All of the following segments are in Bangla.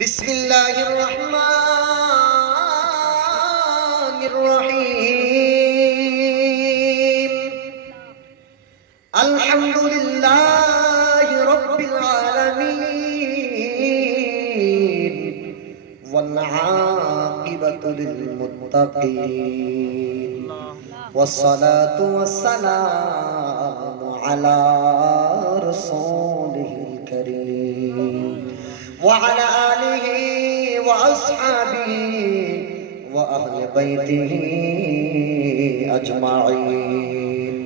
বিসমিল্লাহির রহমানির রহিম। আলহামদুলিল্লাহি রাব্বিল আলামিন ওয়াল আকিবাতু লিল মুত্তাকিন ওয়াসসালাতু ওয়াসসালামু আলা রাসূলিল কারীম وعلى آله وأصحابه وأهل بيته أجمعين.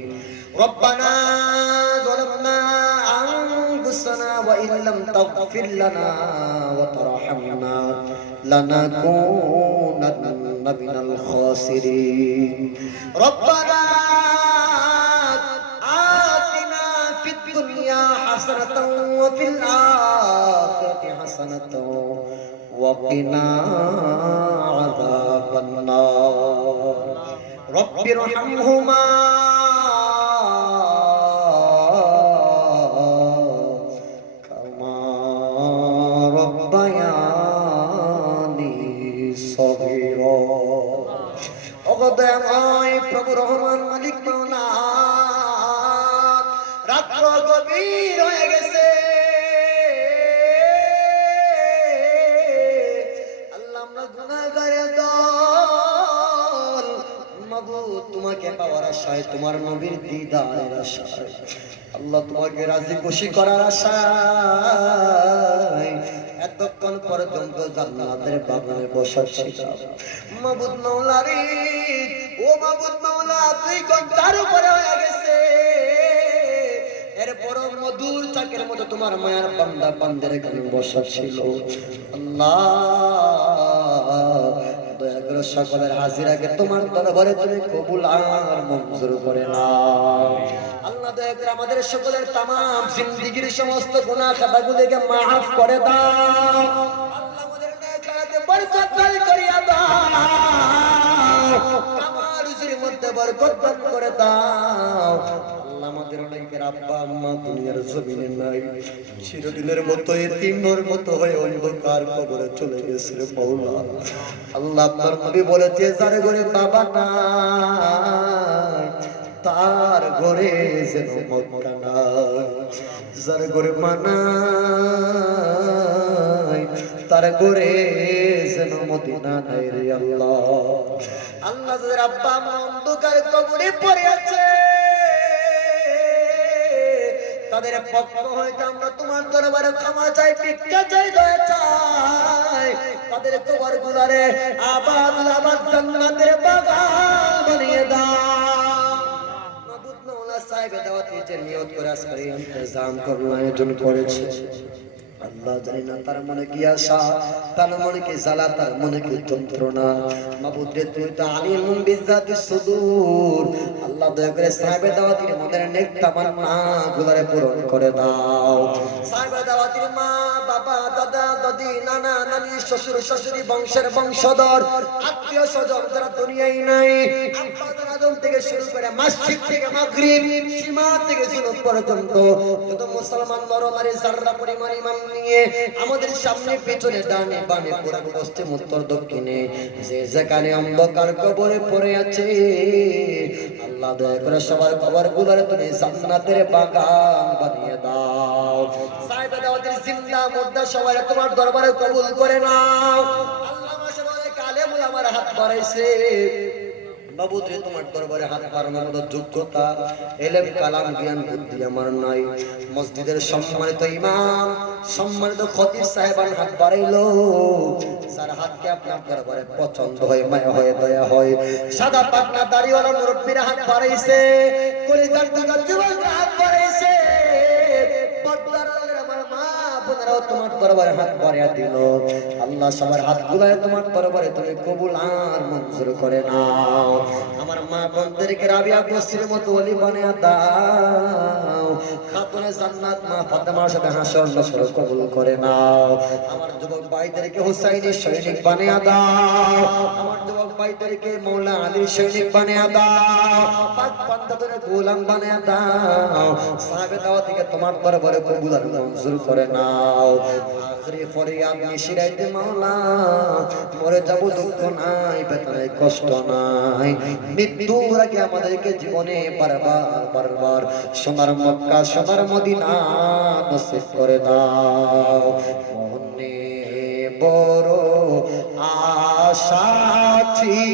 ربنا ظلمنا أنفسنا وإن لم تغفر لنا وترحمنا لنكونن من الخاسرين. ربنا آتنا في الدنيا حسنة وفي الآخرة حسنة وقنا عذاب النار. رب ارحمهما كما ربياني صغيرا. অগদয়াময় প্রভু রহমান মালিক মাওলা, রাত্র গভীর হয়ে গেছে। তোমাকে পাওয়ার আশায়, তোমার নবীর দিদারের আশায়, আল্লাহ তোমাকে রাজি খুশি করার আশায় এতক্ষণ পর্যন্ত জান্নাতের বাগানে বসাচ্ছিলাম। মাবুদ মাওলা রে, ও মাবুদ মাওলা, 2 ঘন্টার উপরে হয়ে গেছে। এরপর মধুর চাকের মতো তোমার মায়ার বান্দা বান্দের এখানে বসাচ্ছিল। আল্লাহ দয়া করে সকলের হাজিরাকে তোমার দরবারে তুমি কবুল আর মঞ্জুর করে নাও। আল্লাহ দয়া করে আমাদের সকলের তামাম জিন্দেগীর সমস্ত গুনাহ খাতাগুলোকে মাফ করে দাও। আল্লাহ আমাদের নেকাতে বরকত দান করিয়া দাও, কামার রুজির মধ্যে বরকত দান করে দাও। আল্লাহ আমাদের অনেকের আব্বা আম্মা দুনিয়ার জমিনে নাই, চিরদিনের মতো এতিমের মতো হয়ে অন্ধকার কবরে চলে গেছে রে মাওলা। আল্লাহ আপনার নবী বলেছে, যার ঘরে বাবা নাই তার ঘরে যেন মক্কা নাই, যার ঘরে মা নাই তার ঘরে যেন মদিনা নাই রে আল্লাহ। আল্লাহ যাদের আব্বা আম্মা অন্ধকার কবরে পড়ে আছে, তাদের পক্ষ হইতে আমরা তোমার দরবারে ক্ষমা চাই, ভিক্ষা চাই, দয়া চাই। তাদের কবর গুলারে আবাদ আবাদ জান্নাতের বাগান বানিয়ে দাও। মাবুদ মাওলা সাহেব দাওয়াতি যে নিয়ত করে আজকে ইন্তজাম করলো, আয়োজন করেছে, আল্লাহ জানি না তার মনে কি আশা, তার মনে কি জ্বালা, তার মনে কি যন্ত্রণা। মাবুদ রে, তুই তো আলিমুন বিযাতিস সুদূর। আল্লাহ দয়া করে সাহেব দাওয়াতির মনের নেক তামান্না গুলারে পূরণ করে দাও। সাহেব দাওয়াতির মা বাবা দাদা দাদি নানা নানি শ্বশুর শাশুড়ি বংশের বংশধর আত্মীয় স্বজন যারা দুনিয়ায় নাই, আদম থেকে শুরু করে মসজিদ থেকে মাগরিব সীমা থেকে জুনুব পর্যন্ত যত মুসলমান নরনারী যারা পরিমাণ ইমান নিয়ে আমাদের সামনে পেছনে ডানে বামে পূর্ব পশ্চিম উত্তর দক্ষিণে যে যেখানে অন্ধকার কবরে পড়ে আছে, আল্লাহ দয়া করে সবার কবর গুলোরে তুমি জান্নাতের বাগান বানিয়ে দাও। সাহেব দাওয়াতের জিন্দা মুর্দা সবাই তোমার দরবারে কবুল করে নাও। আল্লাহ মাশাআল্লাহ কালে আমার হাত বাড়াইছে, মাবুদ রে তোমার দরবারে হাত বাড়ানোর মতো যোগ্যতা, ইলম কালাম জ্ঞান বুদ্ধি আমার নাই। মসজিদের সম্মানিত ইমাম সম্মানিত খতিব সাহেবান হাত বাড়াইলো, যার হাতকে আপনার দরবারে পছন্দ হয়, মায়া হয়, দয়া হয়। সাদা পাকনা দাড়িওয়ালা মুরব্বিরা হাত বাড়াইছে, কলিজার টুকরা যুবকরা হাত বাড়াইছে, পর্দার আড়ালের আমার মা বোনেরাও তোমার দরবারে হাত বাড়িয়ে দিল। আল্লাহ সবার হাতগুলোয় তোমার দরবারে তুমি কবুল আর মঞ্জুর করে নাও। আমার মা বোনদেরকে রাবিয়া বসির মতো ওলি বানিয়ে দাও। খাতুনে জান্নাত মা ফাতেমার সাথে হাসর নসর কবুল করে নাও। আমার যুবক ভাইদেরকে হুসাইনি সৈনিক বানিয়ে দাও। আমার যুবক ভাইদেরকে মৌলা আলীর সৈনিক বানিয়ে দাও। পাক পান্তাদের গোলাম বানিয়ে দাও। সাহাবে দাওয়া থেকে তোমার দরবারে কবুল আর মঞ্জুর করে নাও। দাও। আখরি ফরিয়াদ নিশিরাইতে মাওলা, মরে যাব দুঃখ নাই, বেদনায় কষ্ট নাই, মৃত্যুর আগে আমাদেরকে জীবনে বারবার বারবার সোনার মক্কা সোনার মদিনা নসিব করে দাও। মনে বড় আশা ছিল